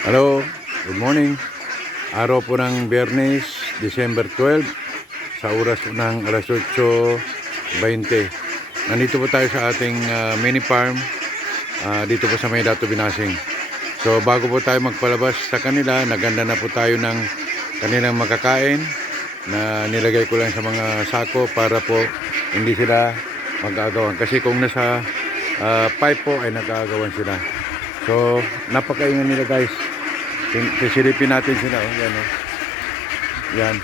Hello, good morning. Araw po ng Biyernes, December 12, sa oras po ng alas 8:20. Nandito po tayo sa ating mini farm, dito po sa May Dato Binasing. So bago po tayo magpalabas sa kanila, naganda na po tayo ng kanilang makakain na nilagay ko lang sa mga sako para po hindi sila mag-agawan. Kasi kung nasa pipe po ay nag-aagawan sila. So napakaingan nila guys. Sisilipin natin sila, yan o. Yan.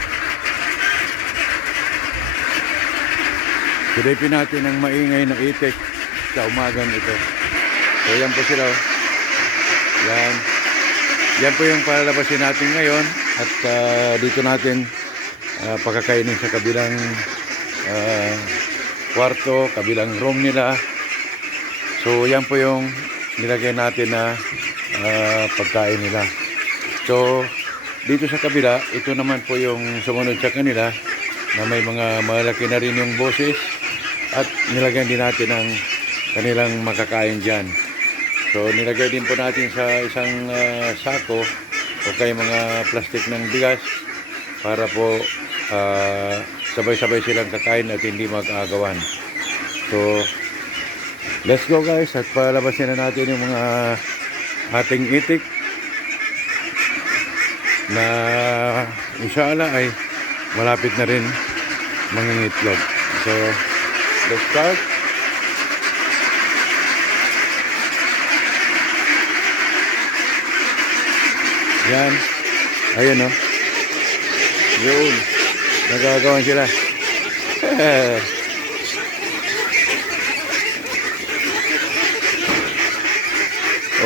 Silipin natin ang maingay na itik sa umagang ito. So yan po sila o. Yan. Yan po yung palalabasin natin ngayon. At dito natin pakakainin sa kabilang kwarto, kabilang room nila. So yan po yung nilagay natin na pagkain nila. So, dito sa kabila, ito naman po yung sumunod sa kanila na may mga malaki na rin yung boses at nilagyan din natin ang kanilang makakain dyan. So, nilagay din po natin sa isang sako o kaya mga plastic ng bigas para po sabay-sabay silang kakain at hindi mag-agawan. So, let's go guys at palabasin na natin yung mga ating itik na inshallah ay malapit na rin mangingitlog. So let's start. Yan, ayun o, yun, nagagawan sila.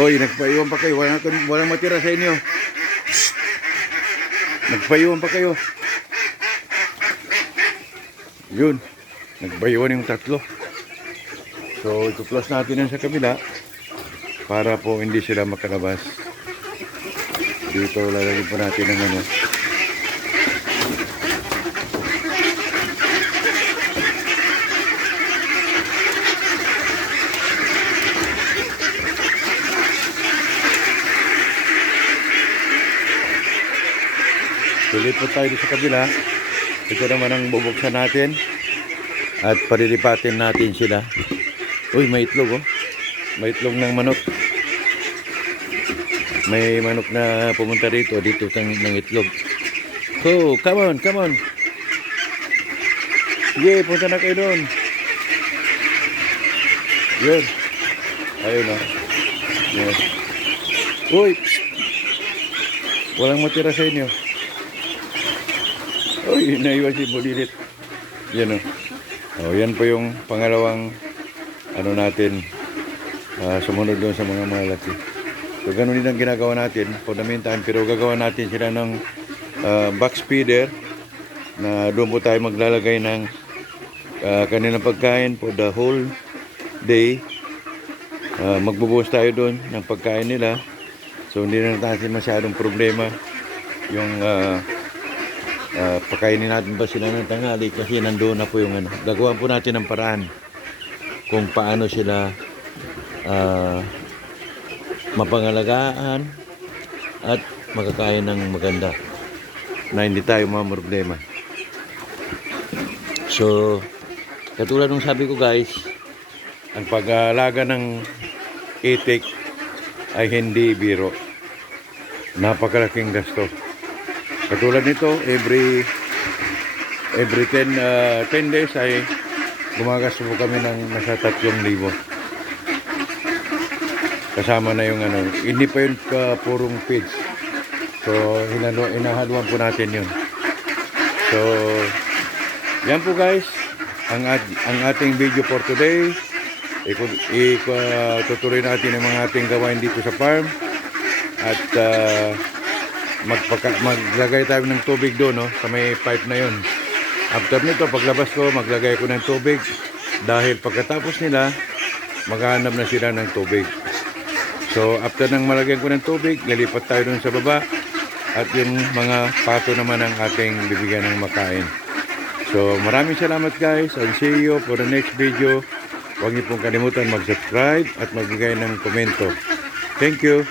Oy, nagpaiwan pa kayo, walang matira sa inyo. Nagpaiwan pa kayo. Yun. Nagpaiwan yung tatlo. So, ito-close natin yan sa kabila para po hindi sila makalabas. Dito lalagyan po natin ng ano. Tuloy po tayo sa kabila. Ito naman ang bubuksan natin at palilipatin natin sila. Uy, may itlog oh. May itlog ng manok. May manok na pumunta dito. Dito ng itlog. So, come on, come on. Sige, punta na kayo doon. Yun. Ayun oh. Yun. Uy. Walang matira sa inyo. Uy, naiwan si Bulilit. Yan o. Oh, yan po yung pangalawang ano natin, sumunod doon sa mga malaki. So, ganun din ang ginagawa natin for the meantime. Pero gagawa natin sila ng box feeder na doon po tayo maglalagay ng kanilang pagkain for the whole day. Magbubuhos tayo doon ng pagkain nila. So, hindi na natin masyadong problema yung pakainin natin ba sila ng tanghali kasi nandoon na po yung ano. Gagawa po natin ng paraan kung paano sila mapangalagaan at makakain ng maganda na hindi tayo problema. So, katulad ng sabi ko guys, ang pag-aalaga ng itik ay hindi biro. Napakalaking gasto. Katulad nito, every 10 days ay gumagastos po kami ng nasa 3,000. Kasama na yung ano, hindi pa yun purong feeds. So, inahaluan po natin yun. So, yan po guys, ang ating video for today. Tutuloy natin ang mga ating gawain dito sa farm. At maglagay tayo ng tubig doon, no? Sa may pipe na yun. After nito, paglabas ko, maglagay ko ng tubig dahil pagkatapos nila, maghahanap na sila ng tubig. So, after nang malagyan ko ng tubig, lilipat tayo doon sa baba at yung mga pato naman ang ating bibigyan ng makain. So, maraming salamat guys. I'll see you for the next video. Huwag niyo pong kalimutan mag-subscribe at magbigay ng komento. Thank you.